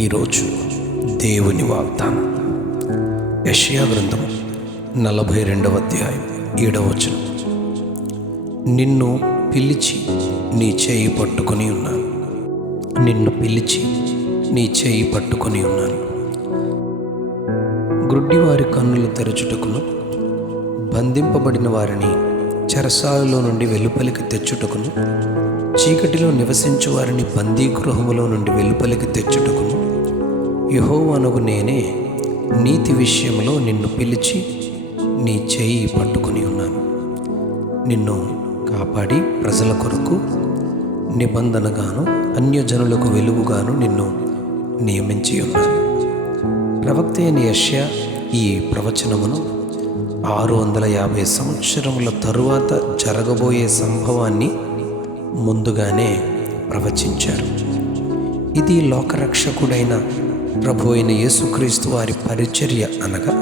ఈరోజు దేవుని వాగ్దానం యెషయా గ్రంథం 42వ అధ్యాయం 7వ వచనం. నిన్ను పిలిచి నీ చేయి పట్టుకొని ఉన్నాను. నిన్ను పిలిచి నీ చేయి పట్టుకొని ఉన్నాను. గ్రుడ్డివారి కన్నులు తెరచుటకును, బంధింపబడిన వారిని చెరసాలలో నుండి వెలుపలికి తెచ్చుటకును, చీకటిలో నివసించు వారిని బందీగృహములో నుండి వెలుపలికి తెచ్చుటకును యెహోవానగు నేనే నీతి విషయంలో నిన్ను పిలిచి నీ చేయి పట్టుకుని ఉన్నాను. నిన్ను కాపాడి ప్రజల కొరకు నిబంధనగాను అన్యజనులకు వెలుగుగాను నిన్ను నియమించి ఉన్నాను. ప్రవక్త అయిన యెషయా ఈ ప్రవచనమును 650 సంవత్సరముల తరువాత జరగబోయే సంభవాన్ని ముందుగానే ప్రవచించారు. ఇది లోకరక్షకుడైన ప్రభు అయిన యేసుక్రీస్తు వారి పరిచర్య అనగా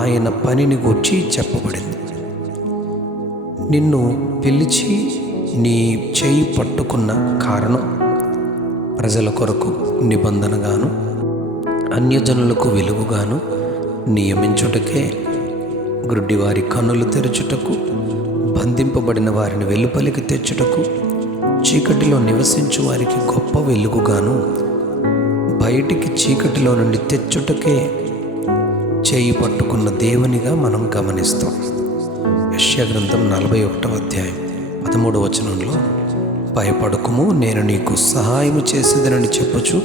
ఆయన పనిని గూర్చి చెప్పబడింది. నిన్ను పిలిచి నీ చేయి పట్టుకున్న కారణం ప్రజల కొరకు నిబంధనగాను అన్యజనులకు వెలుగుగాను నియమించుటకే, గ్రుడ్డివారి కన్నులు తెరచుటకు, బంధింపబడిన వారిని వెలుపలికి తెచ్చుటకు, చీకటిలో నివసించు వారికి గొప్ప వెలుగుగాను బయటికి చీకటిలో నుండి తెచ్చుటకే చేయి పట్టుకున్న దేవునిగా మనం గమనిస్తాం. యెషయా గ్రంథం 41వ అధ్యాయం 13వ వచనంలో, భయపడకుము, నేను నీకు సహాయము చేసేదనని చెప్పుచు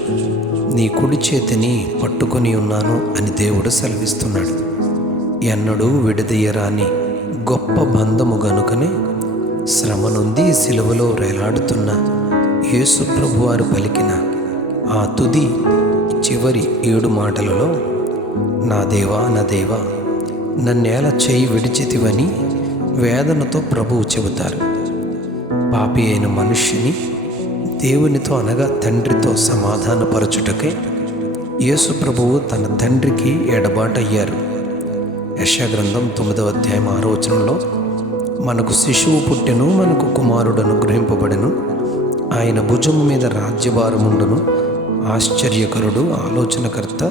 నీ కుడి చేతిని పట్టుకొని ఉన్నాను అని దేవుడు సెలవిస్తున్నాడు. ఎన్నడూ విడదీయరాని గొప్ప బంధము గనుకనే శ్రమ నుండి సిలువలో వేలాడుతున్న యేసు ప్రభువారు పలికిన ఆ తుది చివరి 7 మాటలలో, నా దేవా నా దేవా నన్నేల చేయి విడిచితివని వేదనతో ప్రభువు చెబుతారు. పాపి అయిన మనుష్యుని దేవునితో అనగా తండ్రితో సమాధానపరచుటకే యేసు ప్రభువు తన తండ్రికి ఎడబాటయ్యారు. యెషయా గ్రంథం 9వ అధ్యాయం 6వ వచనంలో, మనకు శిశువు పుట్టెను, మనకు కుమారుడు అనుగ్రహింపబడెను, ఆయన భుజము మీద రాజ్యభారముండును, ఆశ్చర్యకరుడు, ఆలోచనకర్త,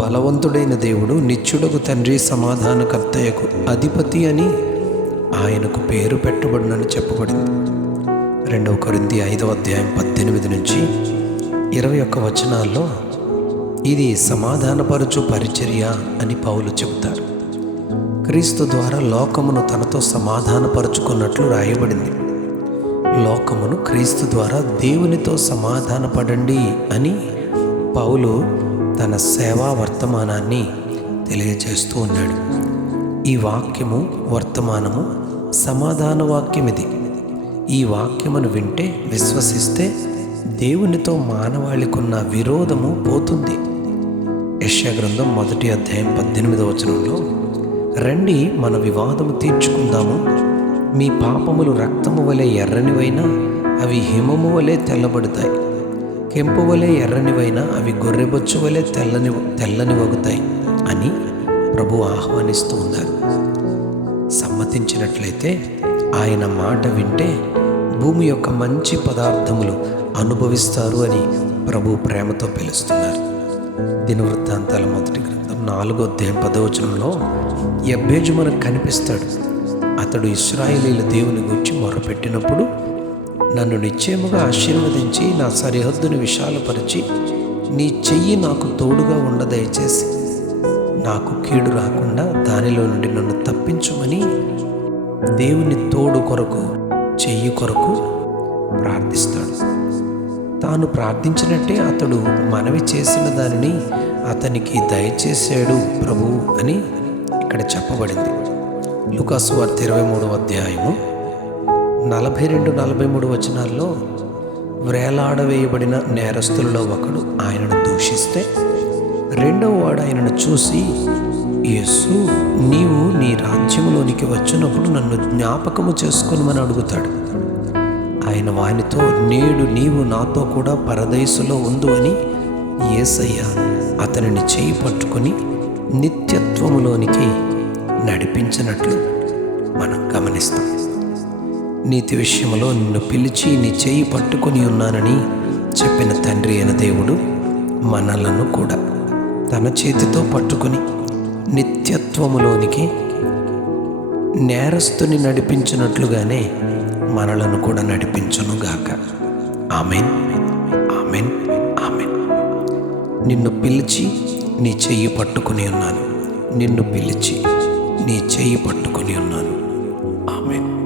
బలవంతుడైన దేవుడు, నిత్యుడకు తండ్రి, సమాధానకర్తయకు అధిపతి అని ఆయనకు పేరు పెట్టబడునని చెప్పబడింది. 2 కొరింథీ 5వ అధ్యాయం 18 నుంచి 21 వచనాల్లో ఇది సమాధానపరచు పరిచర్య అని పౌలు చెబుతారు. క్రీస్తు ద్వారా లోకమును తనతో సమాధానపరుచుకున్నట్లు రాయబడింది. లోకమును క్రీస్తు ద్వారా దేవునితో సమాధానపడండి అని పౌలు తన సేవా వర్తమానాన్ని తెలియజేస్తూ ఉన్నాడు. ఈ వాక్యము వర్తమానము సమాధాన వాక్యం. ఇది ఈ వాక్యమును వింటే, విశ్వసిస్తే దేవునితో మానవాళికున్న విరోధము పోతుంది. యెషయా గ్రంథం 1వ అధ్యాయం 18వ వచనంలో, రండి మన వివాదము తీర్చుకుందాము, మీ పాపములు రక్తము వలె ఎర్రనివైనా అవి హిమము వలె తెల్లబడతాయి, కెంపు వలె ఎర్రనివైనా అవి గొర్రెబొచ్చు వలె తెల్లని వగుతాయి అని ప్రభు ఆహ్వానిస్తూ ఉన్నారు. సమ్మతించినట్లయితే, ఆయన మాట వింటే భూమి యొక్క మంచి పదార్థములు అనుభవిస్తారు అని ప్రభు ప్రేమతో పిలుస్తున్నారు. దినవృత్తాంతాల 1వ గ్రంథం 4వ అధ్యాయం 10వ వచనంలో, యబ్బేజు మనకు కనిపిస్తాడు. అతడు ఇశ్రాయేలీయుల దేవుని గురించి మొరపెట్టినప్పుడు, నన్ను నిశ్చయముగా ఆశీర్వదించి నా సరిహద్దును విశాలపరిచి నీ చెయ్యి నాకు తోడుగా ఉండ దయచేసి నాకు కీడు రాకుండా దానిలో నుండి నన్ను తప్పించుమని దేవుని తోడు కొరకు, చెయ్యి కొరకు ప్రార్థిస్తాడు. తాను ప్రార్థించినట్టే అతడు మనవి చేసిన దానిని అతనికి దయచేశాడు ప్రభువు అని ఇక్కడ చెప్పబడింది. లూకాసు వార్త 23వ అధ్యాయము 42-43 వచనాల్లో, వ్రేలాడవేయబడిన నేరస్తులలో ఒకడు ఆయనను దూషిస్తే, రెండవ వాడు ఆయనను చూసి, యేసు, నీవు నీ రాజ్యములోనికి వచ్చినప్పుడు నన్ను జ్ఞాపకము చేసుకొనుమని అడుగుతాడు. ఆయన వానితో, నేడు నీవు నాతో కూడా పరదైసులో ఉండు అని యేసయ్య అతనిని చేయి పట్టుకొని నిత్యత్వములోనికి నడిపించినట్లు మనం గమనిస్తాం. నీతి విషయంలో నిన్ను పిలిచి నీ చేయి పట్టుకొని ఉన్నానని చెప్పిన తండ్రి అయిన దేవుడు మనలను కూడా తన చేతితో పట్టుకుని నిత్యత్వములోనికి నేరస్తుని నడిపించినట్లుగానే మనలను కూడా నడిపించునుగాక. Amen, amen, amen. నిన్ను పిలిచి నీ చెయ్యి పట్టుకుని ఉన్నాను. నిన్ను పిలిచి నీ చెయ్యి పట్టుకుని ఉన్నాను. ఆమెన్.